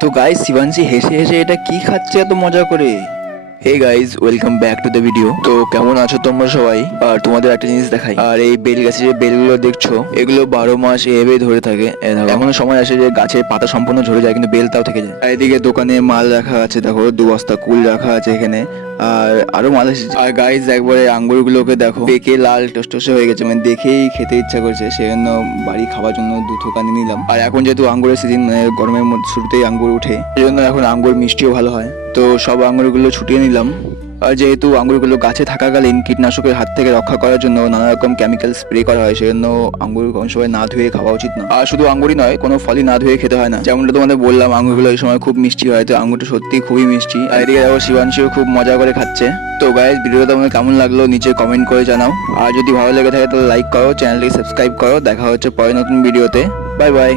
তো গাইস শিবাংশী হেসে হেসে এটা কি খাচ্ছে এত মজা করে। Hey guys, welcome back to the video. তো কেমন আছো তোমরা সবাই? আর তোমাদের একটা জিনিস দেখাই, আর এই বেল গাছে যে বেলগুলো দেখছো এগুলো 12 মাস এভাবেই ধরে থাকে। এখনো সময় আসে যে গাছের পাতা সম্পূর্ণ ঝরে যায় কিন্তু বেল তাও থেকে যায়। আর এদিকে দোকানে মাল রাখা আছে, দেখো 2 বস্তা কুল রাখা আছে এখানে, আর আরো মাল এসেছে। আর গাইজ একবারে আঙ্গুরগুলোকে দেখো পেকে লাল টসটসে হয়ে গেছে, মানে দেখেই খেতে ইচ্ছা করছে, সেজন্য বাড়ি খাওয়ার জন্য 2 থোকা নিয়ে নিলাম। আর এখন যেহেতু আঙ্গুরের সিজন, মানে গরমের মধ্যে শুরুতেই আঙ্গুর উঠে, সেজন্য এখন আঙ্গুর মিষ্টিও ভালো হয়। তো সব আঙ্গুরগুলো ছুটিয়ে নিলাম। আর যেহেতু আঙ্গুরগুলো গাছে থাকাকালীন কীটনাশকের হাত থেকে রক্ষা করার জন্য নানা রকম কেমিক্যাল স্প্রে করা হয়, সেজন্য আঙ্গুর কোনো সময় না ধুয়ে খাওয়া উচিত না। আর শুধু আঙ্গুরই নয়, কোনো ফলই না ধুয়ে খেতে হয় না। যেমনটা তোমাদের বললাম, আঙ্গুরগুলো এই সময় খুব মিষ্টি হয়, তো আঙ্গুরটা সত্যি খুবই মিষ্টি। আর এদিকে দেখো শিবাংশীও খুব মজা করে খাচ্ছে। তো গাইস, ভিডিওটা তোমাদের কেমন লাগলো নিচে কমেন্ট করে জানাও। আর যদি ভালো লেগে থাকে তাহলে লাইক করো, চ্যানেলটি সাবস্ক্রাইব করো। দেখা হচ্ছে পরে নতুন ভিডিওতে। Bye bye.